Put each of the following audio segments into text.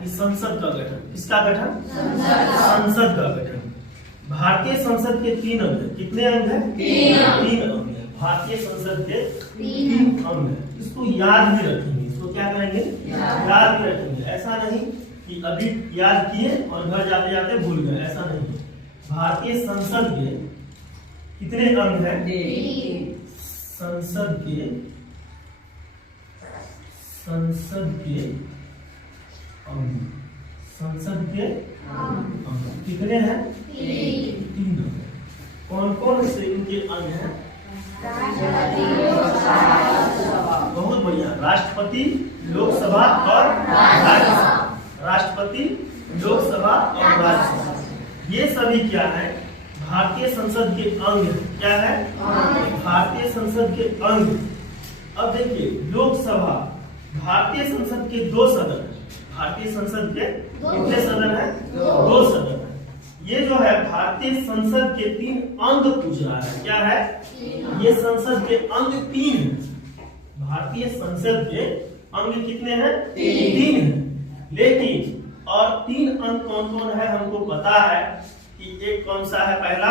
कि संसद का गठन। किसका गठन? संसद का गठन। भारतीय संसद के 3 अंग है। कितने अंग है? 3 अंग है। भारतीय संसद के 3 अंग है। इसको याद भी रखेंगे। इसको क्या करेंगे? याद भी रखेंगे। ऐसा नहीं कि अभी याद किए और घर जाते जाते भूल गए, ऐसा नहीं। भारतीय संसद के कितने अंग है? संसद के अंग। संसद के अंग कितने हैं? 3 अंग। कौन कौन से इनके अंग हैं? बहुत बढ़िया। राष्ट्रपति, लोकसभा और राज्यसभा। राष्ट्रपति, लोकसभा और राज्यसभा, ये सभी क्या है? भारतीय संसद के अंग। क्या है? भारतीय संसद के अंग। अब देखिए, लोकसभा, भारतीय संसद के 2 सदन है। भारतीय संसद के कितने सदन है? 2 सदन है। ये जो है भारतीय संसद के 3 अंग पूछ रहा है। क्या है? ये संसद के अंग 3 है। भारतीय संसद के अंग कितने हैं? 3 हैं। लेकिन और 3 अंग कौन कौन है हमको पता है कि एक कौन सा है? पहला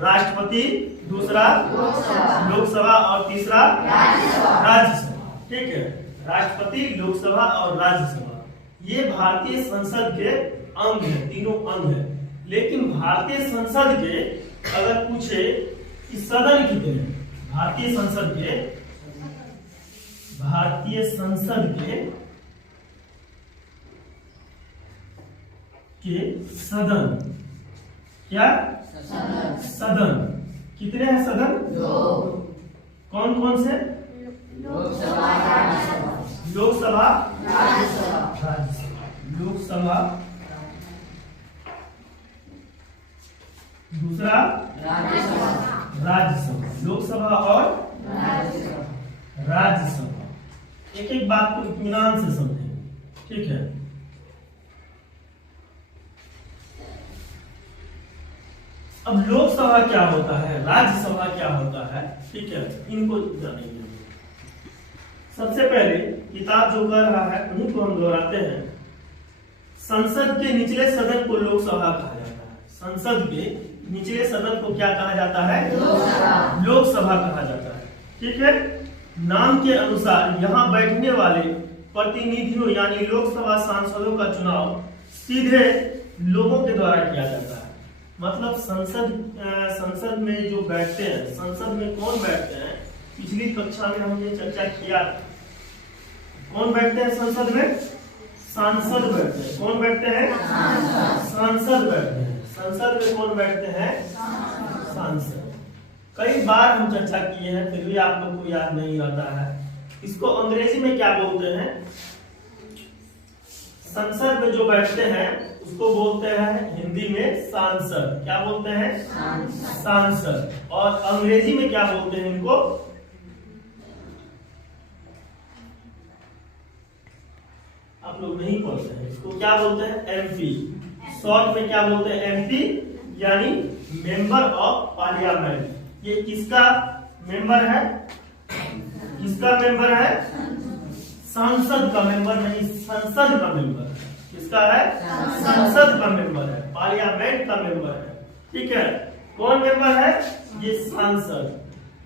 राष्ट्रपति, दूसरा लोकसभा और तीसरा राज्यसभा। ठीक है, राष्ट्रपति, लोकसभा और राज्यसभा, ये भारतीय संसद के अंग है, तीनों अंग है। लेकिन भारतीय संसद के अगर पूछे कि सदन कितने हैं, भारतीय संसद के सदन, क्या सदन कितने हैं? सदन 2। कौन कौन से? लोकसभा, लोकसभा, राज्यसभा। लोकसभा, दूसरा राज्यसभा। लोकसभा और राज्यसभा। एक एक बात को इत्मीनान से समझेंगे। ठीक है, अब लोकसभा क्या होता है, राज्यसभा क्या होता है, ठीक है, इनको जानेंगे। सबसे पहले किताब जो कर रहा है उन्हीं को हम दोहराते हैं। संसद के निचले सदन को लोकसभा कहा जाता है। संसद के निचले सदन को क्या कहा जाता है? लोकसभा कहा जाता है। ठीक है, नाम के अनुसार यहाँ बैठने वाले प्रतिनिधियों यानी लोकसभा सांसदों का चुनाव सीधे लोगों के द्वारा किया जाता है। मतलब संसद में जो बैठते हैं, संसद में कौन बैठते हैं? पिछली कक्षा में हमने चर्चा किया। कौन बैठते हैं संसद में? सांसद बैठते हैं। कौन बैठते हैं? सांसद बैठते हैं। संसद में कौन बैठते हैं? सांसद। कई बार हम चर्चा किए हैं, फिर भी आप लोग को याद नहीं रहता है। इसको अंग्रेजी में क्या बोलते हैं? संसद में जो बैठते हैं उसको बोलते हैं हिंदी में सांसद। क्या बोलते हैं? सांसद। और अंग्रेजी में क्या बोलते हैं इनको? आप लोग नहीं पढ़ते हैं, इसको क्या बोलते हैं? एमपी। शॉर्ट में क्या बोलते हैं? एमपी, यानी मेंबर ऑफ पार्लियामेंट। ये किसका मेंबर है? किसका मेंबर है? संसद का मेंबर नहीं, संसद का मेंबर है। किसका है? संसद का मेंबर है, पार्लियामेंट का मेंबर है। ठीक है, कौन मेंबर है? ये सांसद।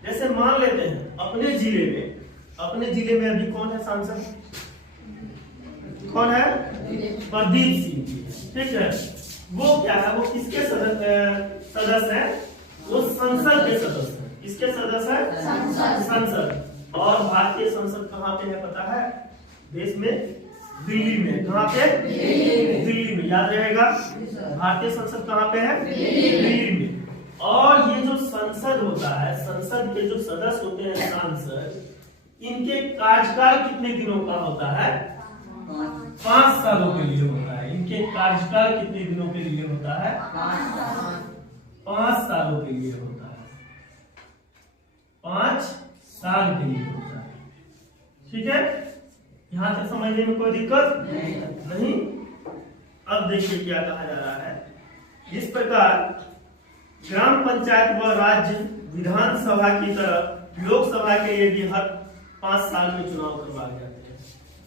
जैसे मान लेते हैं अपने जिले में अभी कौन है सांसद? कौन है? प्रदीप सिंह। ठीक है, वो क्या है? वो किसके सदस्य है? वो संसद के सदस्य है। किसके सदस्य है? संसद। और भारतीय संसद कहाँ पे है पता है? देश में दिल्ली में। कहाँ पे? दिल्ली में। याद रहेगा, भारतीय संसद कहाँ पे है? दिल्ली में। और ये जो संसद होता है, संसद के जो सदस्य होते हैं सांसद, इनके कार्यकाल कितने दिनों का होता है? 5 सालों के लिए होता है। इनके कार्यकाल कितने दिनों के लिए होता है? 5 सालों के लिए होता है। 5 साल के लिए होता है। ठीक है, यहां तक समझने में कोई दिक्कत नहीं। अब देखिए क्या कहा जा रहा है। इस प्रकार ग्राम पंचायत व राज्य विधानसभा की तरह लोकसभा के लिए भी हर 5 साल में चुनाव करवाए जाते हैं।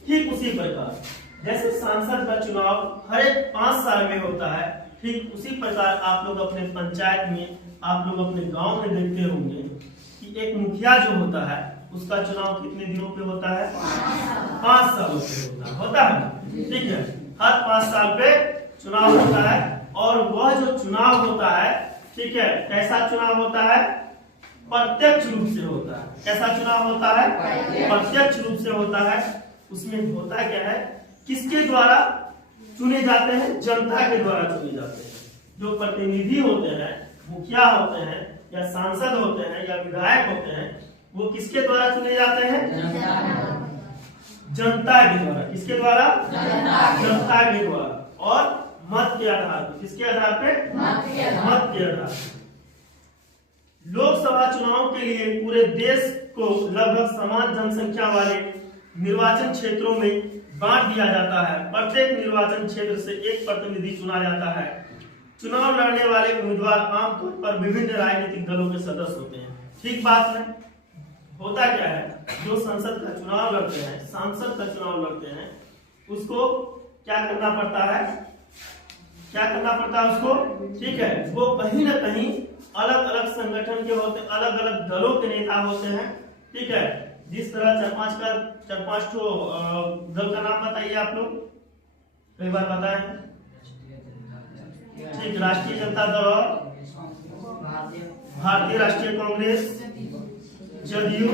ठीक उसी प्रकार जैसे सांसद का चुनाव हर एक 5 साल में होता है, ठीक उसी प्रकार आप लोग अपने पंचायत में, आप लोग अपने गांव में देखते होंगे कि एक मुखिया जो होता है उसका चुनाव कितने दिनों पे होता है? 5 सालों पे होता है। ठीक है, हर 5 साल पे चुनाव होता है। और वह जो चुनाव होता है, ठीक है, कैसा चुनाव होता है? प्रत्यक्ष रूप से होता है। कैसा चुनाव होता है? प्रत्यक्ष रूप से होता है। उसमें होता क्या है, किसके द्वारा चुने जाते हैं? जनता के द्वारा चुने जाते हैं। जो प्रतिनिधि होते हैं, मुखिया होते हैं या सांसद होते हैं या विधायक होते हैं, वो किसके द्वारा चुने जाते हैं? जनता के द्वारा। किसके द्वारा? जनता के द्वारा। और मत के आधार पर। किसके आधार पे? मत के आधार पर। लोकसभा चुनाव के लिए पूरे देश को लगभग समान जनसंख्या वाले निर्वाचन क्षेत्रों में बांट दिया जाता है। प्रत्येक निर्वाचन क्षेत्र से एक प्रतिनिधि चुना जाता है। चुनाव लड़ने वाले उम्मीदवार आमतौर पर विभिन्न राजनीतिक दलों के सदस्य होते हैं। ठीक बात है। होता क्या है, जो संसद का चुनाव लड़ते हैं, सांसद का चुनाव लड़ते हैं, उसको क्या करना पड़ता है? क्या करना पड़ता है उसको? ठीक है, वो कहीं ना कहीं अलग अलग संगठन के होते, अलग अलग दलों के नेता होते हैं। ठीक है, जिस तरह 4-5 ठो दल का नाम बताइए आप लोग, कई बार बताएं। ठीक, राष्ट्रीय जनता दल और भारतीय राष्ट्रीय Congress, JDU,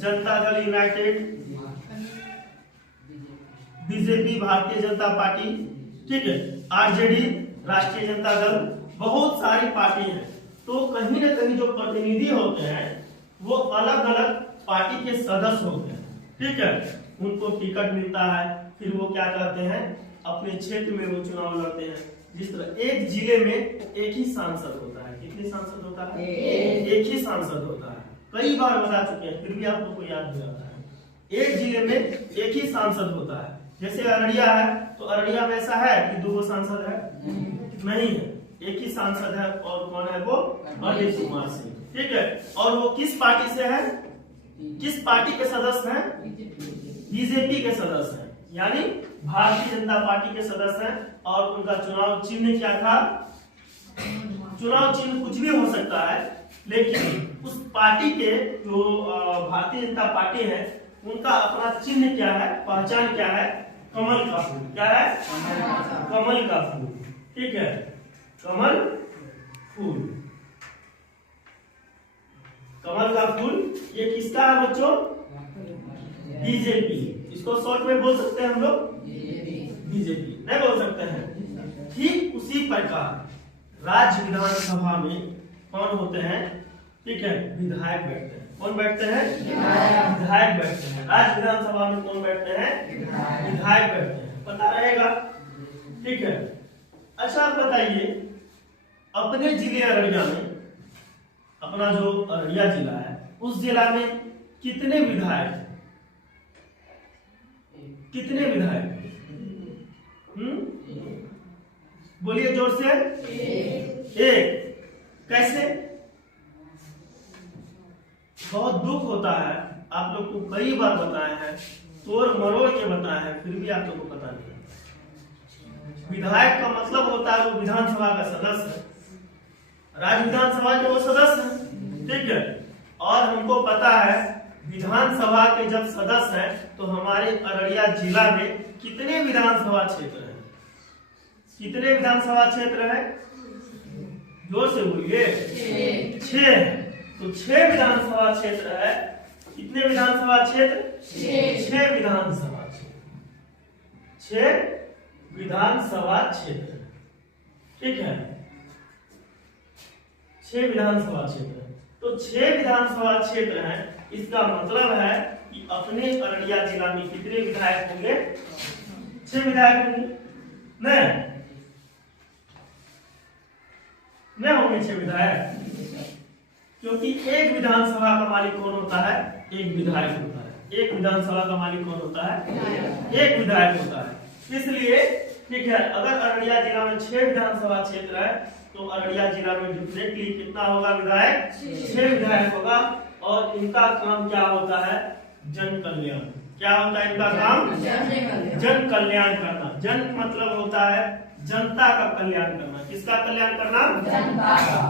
Janata Dal United, BJP Bharatiya Janata party, ठीक है, आरजेडी राष्ट्रीय जनता दल, बहुत सारी पार्टी है। तो कहीं ना कहीं जो प्रतिनिधि होते हैं वो अलग अलग पार्टी के सदस्य होते हैं। ठीक है, उनको टिकट मिलता है, फिर वो क्या करते हैं, अपने क्षेत्र में वो चुनाव लड़ते हैं। जिस तरह एक जिले में एक ही सांसद होता है। कितने सांसद होता है? एक ही सांसद होता है। कई बार बता चुके हैं, फिर भी आप लोग को याद हो जाता है। एक जिले में एक ही सांसद होता है। जैसे अररिया है, तो अररिया में ऐसा है कि 2 सांसद है? नहीं है, एक ही सांसद है। और कौन है वो? अनिल कुमार सिंह। ठीक है, और वो किस पार्टी से है? किस पार्टी के सदस्य हैं? बीजेपी के सदस्य हैं, यानी भारतीय जनता पार्टी के सदस्य हैं। और उनका चुनाव चिन्ह क्या था? चुनाव चिन्ह कुछ भी हो सकता है, लेकिन उस पार्टी के जो भारतीय जनता पार्टी है, उनका अपना चिन्ह क्या है, पहचान क्या है? कमल का फूल। क्या है? कमल का फूल। ठीक है, कमल फूल। कमल का फूल ये किसका है बच्चों? बीजेपी। इसको शॉर्ट में बोल सकते हैं हम लोग? बीजेपी। नहीं बोल सकते हैं। ठीक उसी प्रकार राज्य विधानसभा में कौन होते हैं? ठीक है, विधायक बैठते हैं। कौन बैठते हैं? विधायक बैठते हैं। राज्य विधानसभा में कौन बैठते हैं? विधायक बैठते हैं। पता रहेगा। ठीक है, अच्छा आप बताइए, अपने जिले अररिया में, अपना जो अररिया जिला है, उस जिला में कितने विधायक हैं? कितने विधायक? बोलिए जोर से। एक। कैसे? बहुत दुख होता है, आप लोग को कई बार बताए हैं, तोड़ मरोड़ के बताए हैं, फिर भी आप लोग को पता नहीं। विधायक का मतलब होता है वो विधानसभा का सदस्य है, राज्य विधानसभा के वो सदस्य हैं। ठीक है, और हमको पता है विधानसभा के जब सदस्य हैं तो हमारे अररिया जिला में कितने विधानसभा क्षेत्र हैं? कितने विधानसभा क्षेत्र है? जोर से बोलिए। 6। तो 6 विधानसभा क्षेत्र है। कितने विधानसभा क्षेत्र? 6 विधानसभा क्षेत्र। 6 विधानसभा क्षेत्र। ठीक है, 6 विधानसभा क्षेत्र। तो 6 विधानसभा क्षेत्र हैं। इसका मतलब है कि अपने अररिया जिला में कितने विधायक होंगे? 6 विधायक होंगे। नहीं होंगे 6 विधायक, क्योंकि एक विधानसभा का मालिक कौन होता है? एक विधायक होता है। एक विधानसभा का मालिक कौन होता है? एक विधायक होता है। इसलिए ठीक है, अगर अररिया जिला में 6 विधानसभा क्षेत्र है तो अररिया जिला में डेफिनेटली कितना होगा विधायक? 6 विधायक होगा। और इनका काम क्या होता है? जन कल्याण। क्या होता है इनका काम? जन जन कल्याण करना। जन मतलब होता है जनता का कल्याण करना। किसका कल्याण करना?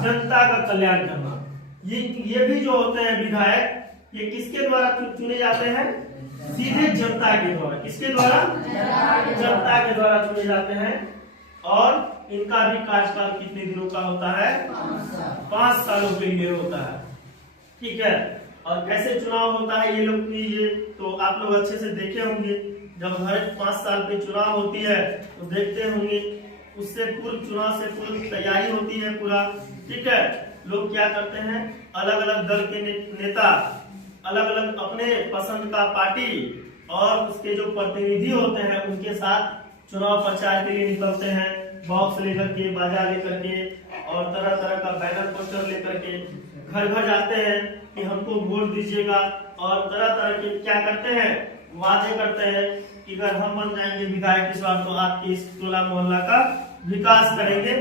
जनता का कल्याण करना। ये भी जो होते हैं विधायक, ये किसके द्वारा चुने जाते हैं? सीधे जनता के द्वारा। किसके द्वारा? जनता के द्वारा चुने जाते हैं। और इनका भी कार्यकाल कितने दिनों का होता है? 5 सालों के लिए होता है। ठीक है। और कैसे चुनाव होता है ये लोग, ये तो आप लोग अच्छे से देखे होंगे। जब हर 5 साल पे चुनाव होती है तो देखते होंगे, उससे पूर्व, चुनाव से पूर्व तैयारी होती है पूरा। ठीक है। लोग क्या करते हैं, अलग अलग दल के नेता अलग अलग अपने पसंद का पार्टी और उसके जो प्रतिनिधि होते हैं उनके साथ चुनाव प्रचार के लिए निकलते हैं। बॉक्स लेकर के, बाजा लेकर के और तरह तरह का बैनर पोस्टर लेकर के घर घर जाते हैं कि हमको वोट दीजिएगा। और तरह तरह के क्या करते हैं, वादे करते हैं कि अगर हम बन जाएंगे विधायक इस बार तो आपके इस टोला मोहल्ला का विकास करेंगे,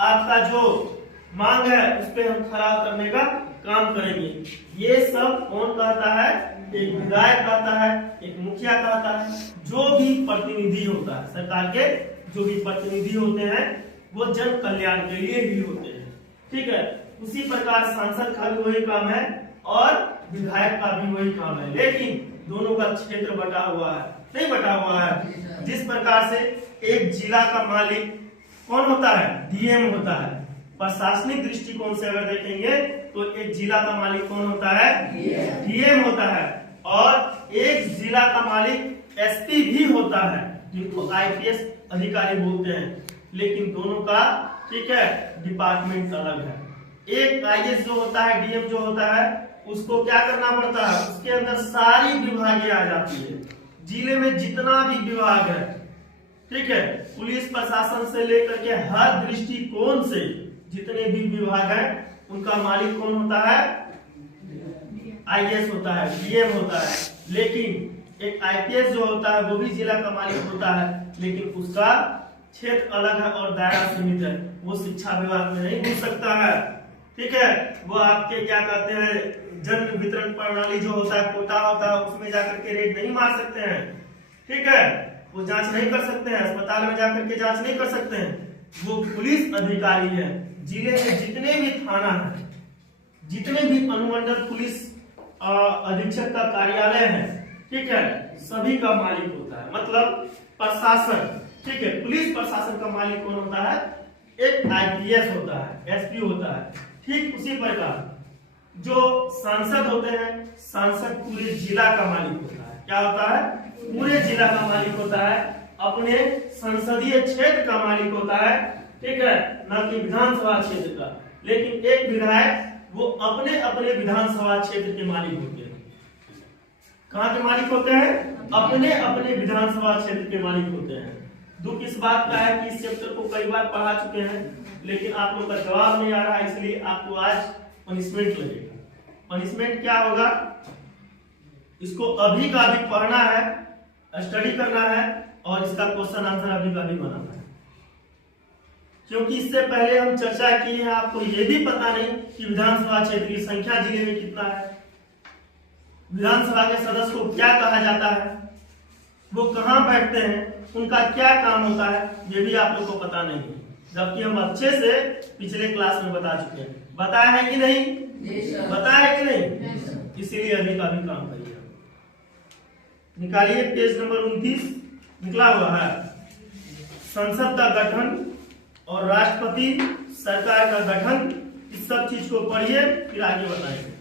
आपका जो मांग है उस पर हम खरा करने का काम करेंगे। ये सब कौन कहता है? एक विधायक कहता है, एक मुखिया कहता है। जो भी प्रतिनिधि होता है सरकार के, जो भी प्रतिनिधि होते हैं वो जन कल्याण के लिए ही होते हैं। ठीक है। उसी प्रकार सांसद का भी वही काम है और विधायक का भी वही काम है, लेकिन दोनों का क्षेत्र बटा हुआ है, नहीं बटा हुआ है। जिस प्रकार से एक जिला का मालिक कौन होता है? डीएम होता है। प्रशासनिक दृष्टिकोण से अगर देखेंगे तो एक जिला का मालिक कौन होता है? डीएम होता है। और एक जिला का मालिक एसपी भी होता है, जिनको आईपीएस अधिकारी बोलते हैं। लेकिन दोनों का, ठीक है, डिपार्टमेंट अलग है। एक आईएएस जो होता है, डीएम जो होता है, उसको क्या करना पड़ता है? उसके अंदर सारी विभागें आ जाती है। जिले में जितना भी विभाग है, ठीक है, पुलिस प्रशासन से लेकर के हर दृष्टिकोण से जितने भी विभाग हैं उनका मालिक कौन होता है? आईएएस होता है, डीएम होता है। लेकिन एक आईपीएस जो होता है वो भी जिला का मालिक होता है, लेकिन उसका क्षेत्र अलग है और दायरा सीमित है। वो शिक्षा विभाग में नहीं घुस सकता है। ठीक है। वो आपके क्या कहते हैं, जन वितरण प्रणाली जो होता है, कोटा होता है, उसमें जाकर के रेड नहीं मार सकते हैं। ठीक है। वो जांच नहीं कर सकते हैं, अस्पताल में जाकर के जांच नहीं कर सकते हैं। वो पुलिस अधिकारी है। जिले में जितने भी थाना है, जितने भी अनुमंडल पुलिस अधीक्षक का कार्यालय है, ठीक है, सभी का मालिक होता है। मतलब प्रशासन, ठीक है, पुलिस प्रशासन का मालिक कौन होता है? एक आईपीएस होता है, एसपी होता है। ठीक उसी प्रकार जो सांसद होते हैं, सांसद पूरे जिला का मालिक होता है। क्या होता है? पूरे जिला का मालिक होता है, अपने संसदीय क्षेत्र का मालिक होता है। ठीक है, न कि विधानसभा क्षेत्र का। लेकिन एक विधायक वो अपने अपने विधानसभा क्षेत्र के मालिक होते हैं। कहाँ के मालिक होते हैं? अपने अपने विधानसभा क्षेत्र के मालिक होते हैं। दुख इस बात का है कि इस चैप्टर को कई बार पढ़ा चुके हैं, लेकिन आप लोग का जवाब नहीं आ रहा, इसलिए आपको आज पनिशमेंट लगेगा। पनिशमेंट क्या होगा? इसको अभी का अभी पढ़ना है, स्टडी करना है और इसका क्वेश्चन आंसर अभी का अभी बनाना है। क्योंकि इससे पहले हम चर्चा की है, आपको ये भी पता नहीं कि विधानसभा क्षेत्र की संख्या जिले में कितना है, विधानसभा के सदस्य को क्या कहा जाता है, वो कहाँ बैठते हैं, उनका क्या काम होता है, ये भी आप लोग को पता नहीं है। जबकि हम अच्छे से पिछले क्लास में बता चुके हैं। बताया है कि नहीं? बताया है कि नहीं? इसीलिए अभी का भी काम करिए। निकालिए पेज नंबर 29 निकला हुआ है। संसद का गठन और राष्ट्रपति सरकार का गठन, इस सब चीज को पढ़िए, फिर आगे बताएंगे।